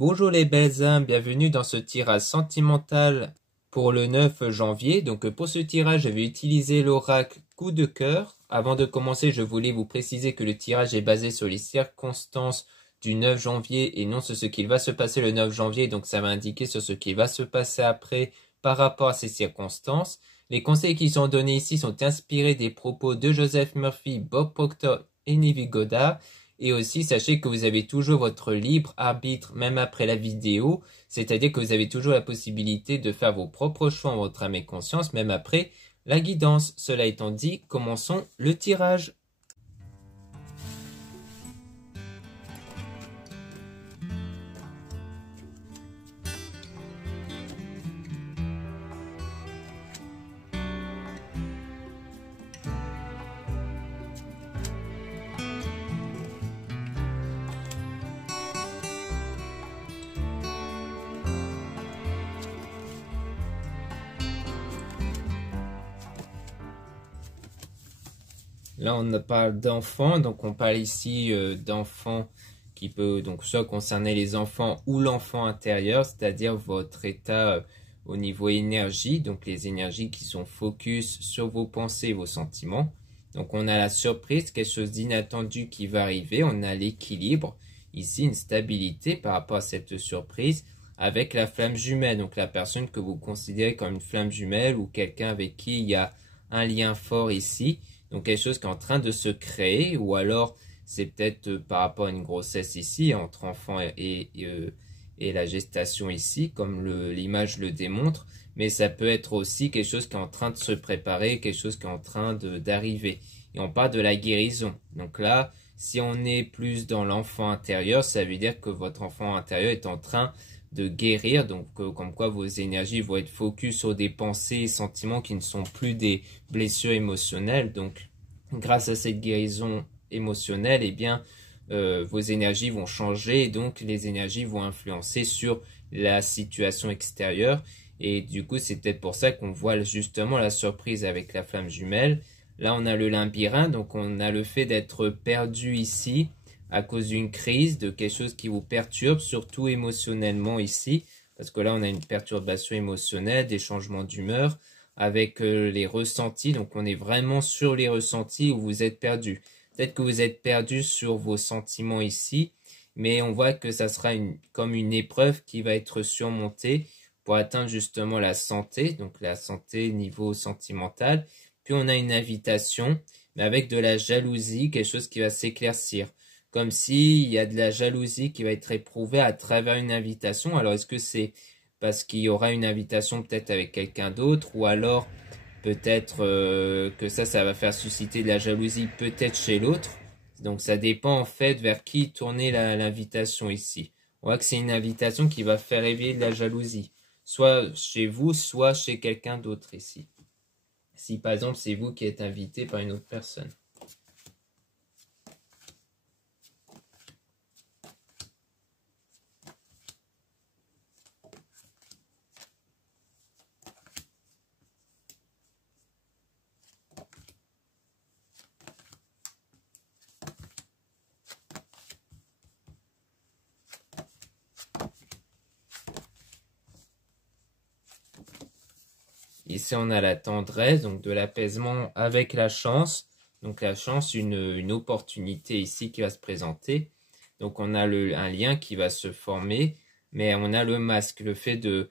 Bonjour les belles âmes, bienvenue dans ce tirage sentimental pour le 9 janvier. Donc pour ce tirage, je vais utiliser l'oracle coup de cœur. Avant de commencer, je voulais vous préciser que le tirage est basé sur les circonstances du 9 janvier et non sur ce qu'il va se passer le 9 janvier. Donc ça va indiquer sur ce qui va se passer après par rapport à ces circonstances. Les conseils qui sont donnés ici sont inspirés des propos de Joseph Murphy, Bob Proctor et Neville Goddard. Et aussi, sachez que vous avez toujours votre libre arbitre même après la vidéo, c'est-à-dire que vous avez toujours la possibilité de faire vos propres choix en votre âme et conscience, même après la guidance. Cela étant dit, commençons le tirage. Là, on parle d'enfants, donc on parle ici d'enfants qui peut donc soit concerner les enfants ou l'enfant intérieur, c'est-à-dire votre état au niveau énergie, donc les énergies qui sont focus sur vos pensées et vos sentiments. Donc on a la surprise, quelque chose d'inattendu qui va arriver, on a l'équilibre, ici une stabilité par rapport à cette surprise avec la flamme jumelle, donc la personne que vous considérez comme une flamme jumelle ou quelqu'un avec qui il y a un lien fort ici. Donc quelque chose qui est en train de se créer, ou alors c'est peut-être par rapport à une grossesse ici, entre enfant et la gestation ici, comme l'image le démontre, mais ça peut être aussi quelque chose qui est en train de se préparer, quelque chose qui est en train d'arriver. Et on parle de la guérison. Donc là, si on est plus dans l'enfant intérieur, ça veut dire que votre enfant intérieur est en train de guérir, donc comme quoi vos énergies vont être focus sur des pensées et sentiments qui ne sont plus des blessures émotionnelles. Donc grâce à cette guérison émotionnelle, eh bien vos énergies vont changer et donc les énergies vont influencer sur la situation extérieure. Et du coup, c'est peut-être pour ça qu'on voit justement la surprise avec la flamme jumelle. Là, on a le labyrinthe, donc on a le fait d'être perdu ici à cause d'une crise, de quelque chose qui vous perturbe, surtout émotionnellement ici, parce que là, on a une perturbation émotionnelle, des changements d'humeur, avec les ressentis, donc on est vraiment sur les ressentis où vous êtes perdu. Peut-être que vous êtes perdu sur vos sentiments ici, mais on voit que ça sera comme une épreuve qui va être surmontée pour atteindre justement la santé, donc la santé niveau sentimental. Puis on a une invitation, mais avec de la jalousie, quelque chose qui va s'éclaircir. Comme s'il y a de la jalousie qui va être éprouvée à travers une invitation. Alors est-ce que c'est parce qu'il y aura une invitation peut-être avec quelqu'un d'autre, ou alors peut-être que ça va faire susciter de la jalousie peut-être chez l'autre. Donc ça dépend en fait vers qui tourner l'invitation ici. On voit que c'est une invitation qui va faire éveiller de la jalousie, soit chez vous, soit chez quelqu'un d'autre ici. Si par exemple c'est vous qui êtes invité par une autre personne. Ici, on a la tendresse, donc de l'apaisement avec la chance. Donc la chance, une opportunité ici qui va se présenter. Donc on a un lien qui va se former, mais on a le masque, le fait de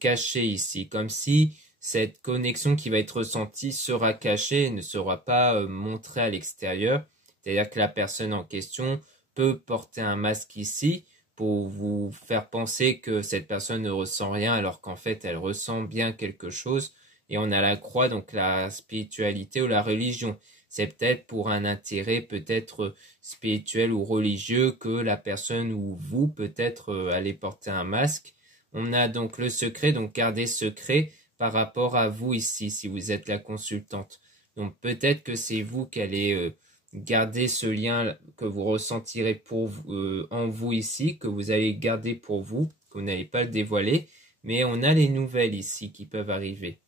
cacher ici, comme si cette connexion qui va être ressentie sera cachée et ne sera pas montrée à l'extérieur. C'est-à-dire que la personne en question peut porter un masque ici pour vous faire penser que cette personne ne ressent rien alors qu'en fait elle ressent bien quelque chose. Et on a la croix, donc la spiritualité ou la religion. C'est peut-être pour un intérêt peut-être spirituel ou religieux que la personne ou vous peut-être allez porter un masque. On a donc le secret, donc garder secret par rapport à vous ici, si vous êtes la consultante. Donc peut-être que c'est vous qui allez garder ce lien que vous ressentirez pour en vous ici, que vous allez garder pour vous, que vous n'allez pas le dévoiler. Mais on a les nouvelles ici qui peuvent arriver.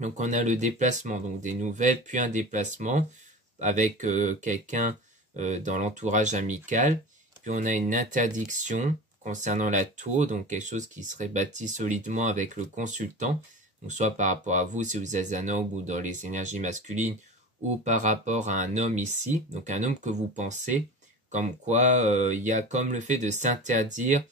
Donc on a le déplacement, donc des nouvelles, puis un déplacement avec quelqu'un dans l'entourage amical. Puis on a une interdiction concernant la tour, donc quelque chose qui serait bâti solidement avec le consultant, donc soit par rapport à vous si vous êtes un homme ou dans les énergies masculines, ou par rapport à un homme ici, donc un homme que vous pensez, comme quoi il y a comme le fait de s'interdire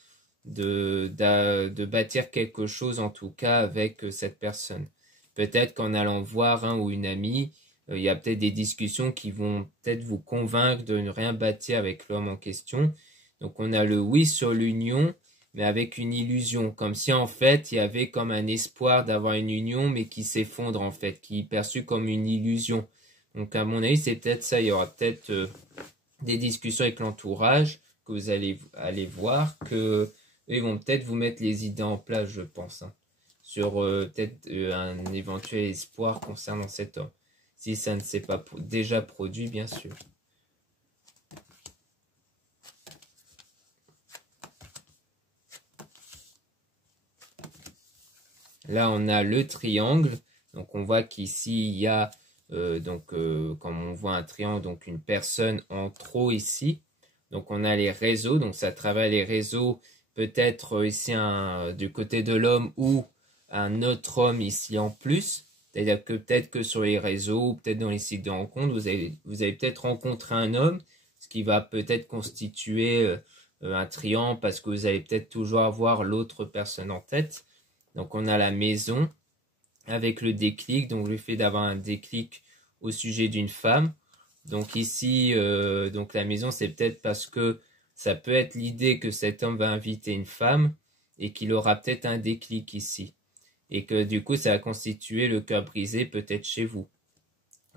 de bâtir quelque chose en tout cas avec cette personne. Peut-être qu'en allant voir un ou une amie, il y a peut-être des discussions qui vont peut-être vous convaincre de ne rien bâtir avec l'homme en question. Donc on a le oui sur l'union, mais avec une illusion, comme si en fait il y avait comme un espoir d'avoir une union, mais qui s'effondre en fait, qui est perçu comme une illusion. Donc à mon avis c'est peut-être ça, il y aura peut-être des discussions avec l'entourage que vous allez voir, que ils vont peut-être vous mettre les idées en place, je pense, hein, sur peut-être un éventuel espoir concernant cet homme. Si ça ne s'est pas déjà produit, bien sûr. Là, on a le triangle. Donc, on voit qu'ici, il y a, comme on voit un triangle, donc une personne en trop ici. Donc, on a les réseaux. Donc, ça travaille les réseaux, peut-être ici du côté de l'homme ou un autre homme ici en plus. C'est-à-dire que peut-être que sur les réseaux, peut-être dans les sites de rencontres, vous avez peut-être rencontré un homme, ce qui va peut-être constituer un triangle parce que vous allez peut-être toujours avoir l'autre personne en tête. Donc on a la maison avec le déclic, donc le fait d'avoir un déclic au sujet d'une femme. Donc ici, donc la maison, c'est peut-être parce que ça peut être l'idée que cet homme va inviter une femme et qu'il aura peut-être un déclic ici. Et que du coup, ça va constituer le cœur brisé peut-être chez vous.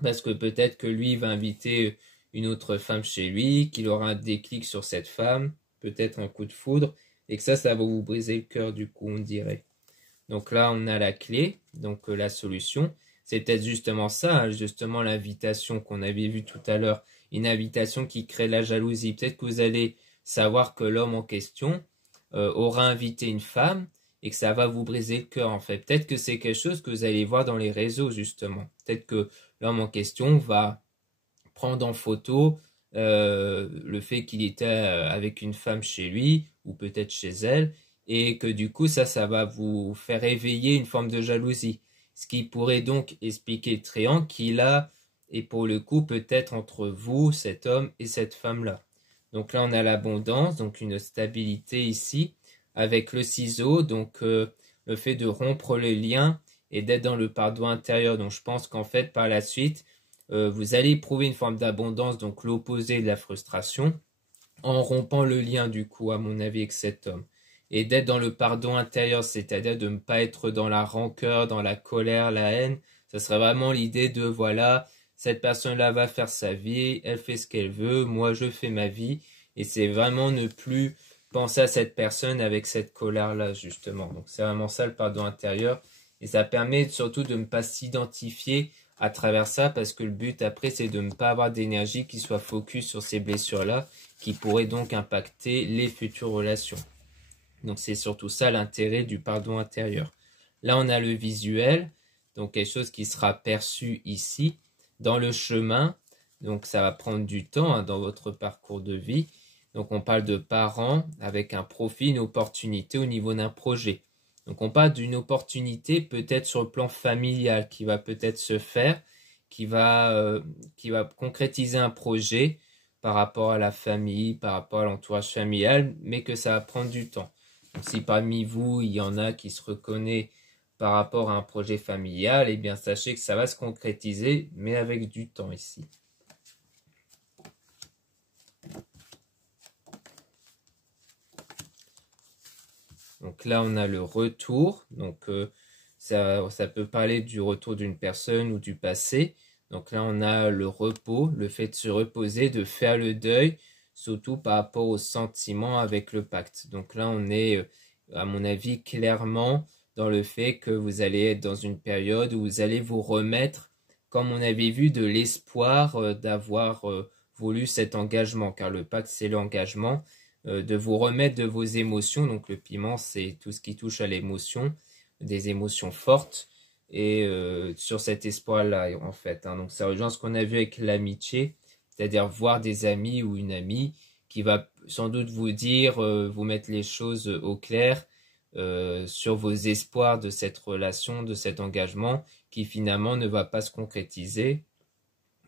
Parce que peut-être que lui va inviter une autre femme chez lui, qu'il aura un déclic sur cette femme, peut-être un coup de foudre, et que ça va vous briser le cœur du coup, on dirait. Donc là, on a la clé, donc la solution. C'est peut-être justement ça, justement l'invitation qu'on avait vue tout à l'heure, une invitation qui crée la jalousie. Peut-être que vous allez savoir que l'homme en question aura invité une femme, et que ça va vous briser le cœur en fait. Peut-être que c'est quelque chose que vous allez voir dans les réseaux justement. Peut-être que l'homme en question va prendre en photo le fait qu'il était avec une femme chez lui ou peut-être chez elle et que du coup ça va vous faire éveiller une forme de jalousie. Ce qui pourrait donc expliquer le triangle qu'il a et pour le coup peut-être entre vous, cet homme et cette femme-là. Donc là on a l'abondance, donc une stabilité ici avec le ciseau, donc le fait de rompre les liens et d'être dans le pardon intérieur. Donc je pense qu'en fait par la suite, vous allez éprouver une forme d'abondance, donc l'opposé de la frustration, en rompant le lien du coup à mon avis avec cet homme. Et d'être dans le pardon intérieur, c'est-à-dire de ne pas être dans la rancœur, dans la colère, la haine. Ça serait vraiment l'idée de voilà, cette personne-là va faire sa vie, elle fait ce qu'elle veut, moi je fais ma vie. Et c'est vraiment ne plus penser à cette personne avec cette colère-là, justement. Donc c'est vraiment ça le pardon intérieur. Et ça permet surtout de ne pas s'identifier à travers ça, parce que le but après, c'est de ne pas avoir d'énergie qui soit focus sur ces blessures-là, qui pourraient donc impacter les futures relations. Donc c'est surtout ça l'intérêt du pardon intérieur. Là, on a le visuel, donc quelque chose qui sera perçu ici, dans le chemin. Donc ça va prendre du temps dans votre parcours de vie. Donc on parle de parents avec un profit, une opportunité au niveau d'un projet. Donc on parle d'une opportunité peut-être sur le plan familial qui va peut-être se faire, qui va concrétiser un projet par rapport à la famille, par rapport à l'entourage familial, mais que ça va prendre du temps. Donc si parmi vous, il y en a qui se reconnaissent par rapport à un projet familial, eh bien sachez que ça va se concrétiser, mais avec du temps ici. Donc là, on a le retour. Donc ça peut parler du retour d'une personne ou du passé. Donc là, on a le repos, le fait de se reposer, de faire le deuil, surtout par rapport aux sentiments avec le pacte. Donc là, on est, à mon avis, clairement dans le fait que vous allez être dans une période où vous allez vous remettre, comme on avait vu, de l'espoir d'avoir voulu cet engagement, car le pacte, c'est l'engagement. De vous remettre de vos émotions. Donc le piment, c'est tout ce qui touche à l'émotion, des émotions fortes, et sur cet espoir-là, en fait. Donc ça rejoint ce qu'on a vu avec l'amitié, c'est-à-dire voir des amis ou une amie qui va sans doute vous dire, vous mettre les choses au clair sur vos espoirs de cette relation, de cet engagement qui finalement ne va pas se concrétiser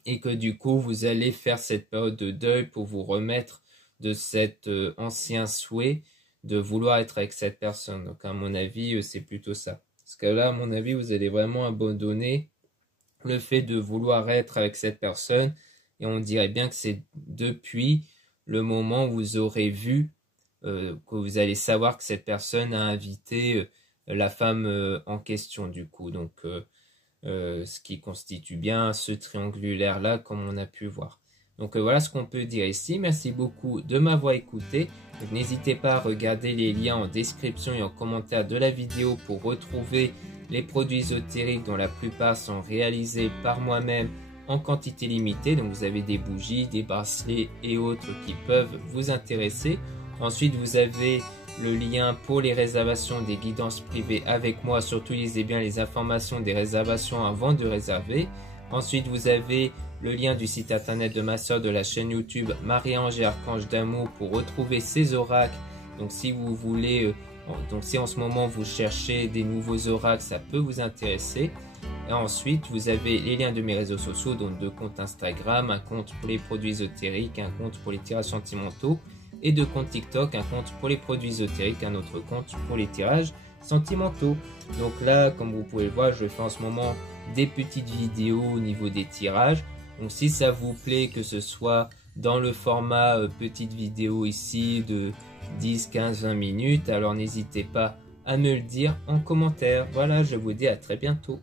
et que du coup vous allez faire cette période de deuil pour vous remettre de cet ancien souhait de vouloir être avec cette personne. Donc à mon avis, c'est plutôt ça. Parce que là, à mon avis, vous allez vraiment abandonner le fait de vouloir être avec cette personne et on dirait bien que c'est depuis le moment où vous aurez vu que vous allez savoir que cette personne a invité la femme en question du coup. Donc ce qui constitue bien ce triangulaire-là comme on a pu voir. Donc voilà ce qu'on peut dire ici. Merci beaucoup de m'avoir écouté. N'hésitez pas à regarder les liens en description et en commentaire de la vidéo pour retrouver les produits ésotériques dont la plupart sont réalisés par moi-même en quantité limitée. Donc vous avez des bougies, des bracelets et autres qui peuvent vous intéresser. Ensuite vous avez le lien pour les réservations des guidances privées avec moi. Surtout lisez bien les informations des réservations avant de réserver. Ensuite vous avez le lien du site internet de ma soeur, de la chaîne YouTube Marie-Ange et Archange d'amour pour retrouver ces oracles. Donc si vous voulez, donc si en ce moment vous cherchez des nouveaux oracles, ça peut vous intéresser. Et ensuite vous avez les liens de mes réseaux sociaux, donc 2 comptes Instagram, un compte pour les produits ésotériques, un compte pour les tirages sentimentaux et 2 comptes TikTok, un compte pour les produits ésotériques, un autre compte pour les tirages sentimentaux. Donc là, comme vous pouvez le voir, je fais en ce moment des petites vidéos au niveau des tirages. Donc si ça vous plaît, que ce soit dans le format petite vidéo ici de 10, 15, 20 minutes, alors n'hésitez pas à me le dire en commentaire. Voilà, je vous dis à très bientôt.